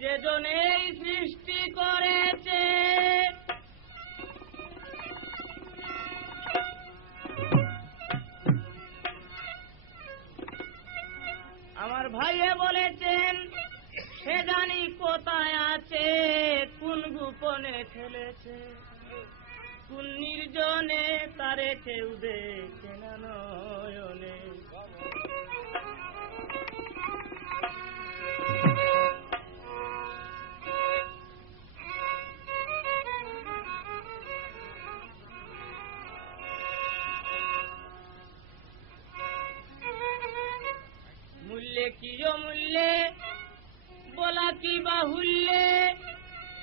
যে জনেই সৃষ্টি করেছে আমার ভাইয়ে বলেছেন সে জানি কোথায় আছে, কোন গোপনে খেলেছে, কোন নির্জনে তারে কেউ দেখে না নয়নে। মূল্যে কি অমূল্যে বলা কি বাহুল্যে,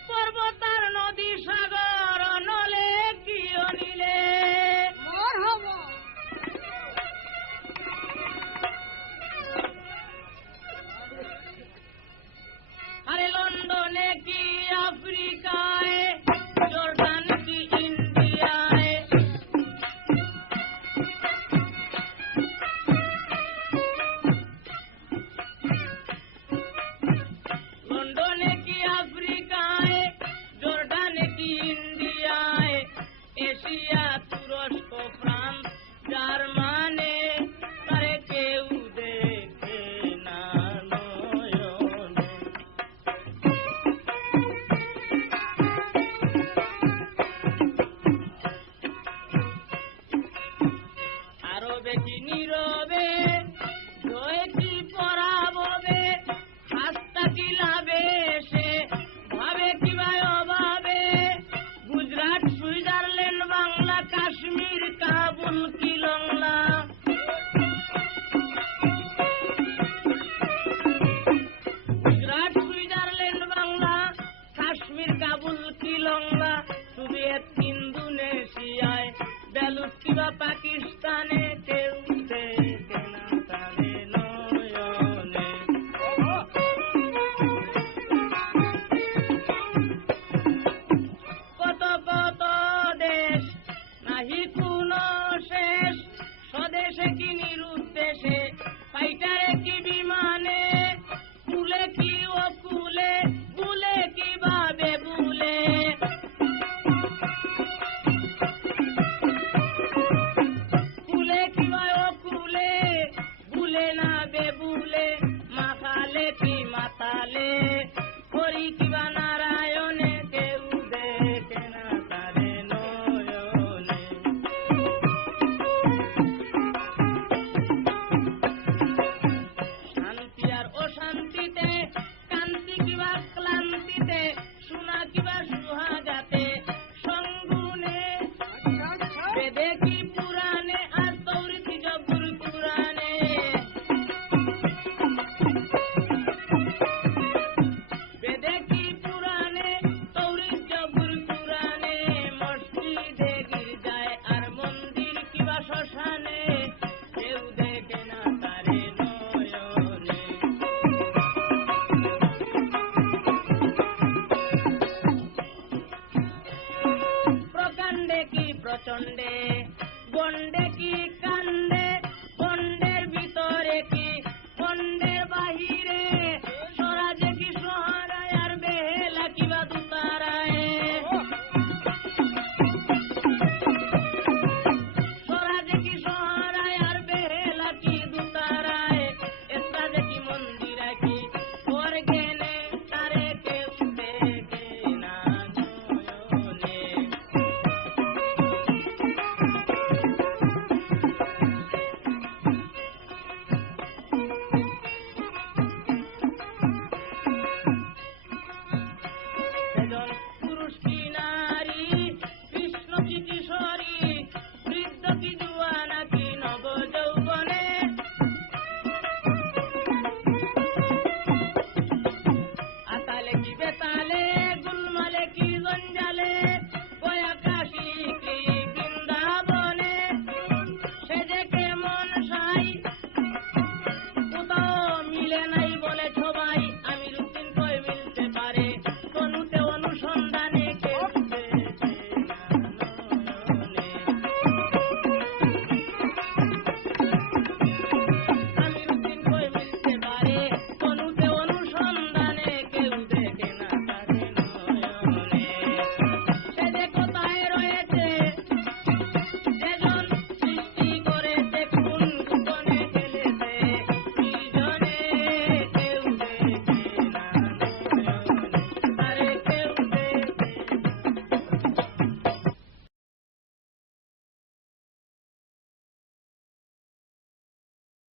পর্বতার নদী সাগর নলে কি অনিলে। আরে লন্ডনে কি আফ্রিকায়, জর্ডান কি ইন্ডিয়ায়, লন্ডনে কি আফ্রিকায়, জর্ডানে কি ইন্ডিয়ায়, এশিয়া তুরস্ক ফ্রান্স জার্মানে তারে কেউ দেখে না নয়নে। আরবে কি নীরবে জয় কি পরাববে, হাসতা কি লাভে সে ভাবে কি ভাই অভাবে। গুজরাট সুইজারল্যান্ড বাংলা কাশ্মীর কাবুল কি লংলা, গুজরাট সুইজারল্যান্ড বাংলা কাশ্মীর কাবুল কি লংলা। সোভিয়েত ইন্দোনেশিয়ায় বেলুচ কিবা পাকিস্তানে কেউ দেখে না তারে নয়নে। কত কত দেশ নাহি কোনো শেষ, স্বদেশে কি নিরুদ্দেশে ফাইটারে কি বিমানে, কুলে কি অকুলে বুলে কি ভাবে বুলে। কুলে কি বা অকুলে বুলে না বেবুলে, মাতালে কি মাতালে হরি কিবা নারায়ণে কেউ দেখে না তারে নয়নে। শান্তি আর অশান্তিতে, কান্তি কিবা ক্লান্তিতে, সোনা কিবা সুহাগাতে, সঙ্গুনে বেদে কি পুরাণে আর তৌরিত জবুর কুরানে। বেদে কি পুরাণে তৌরিত জবুর কুরানে, মসজিদে গির্জায় আর মন্দির কিবা শ্মশানে কেউ দেখে না তারে নয়নে। প্রকাণ্ডে কি প্রচণ্ডে, গণ্ডে কি কাণ্ডে, গণ্ডের ভিতরে কি খণ্ডে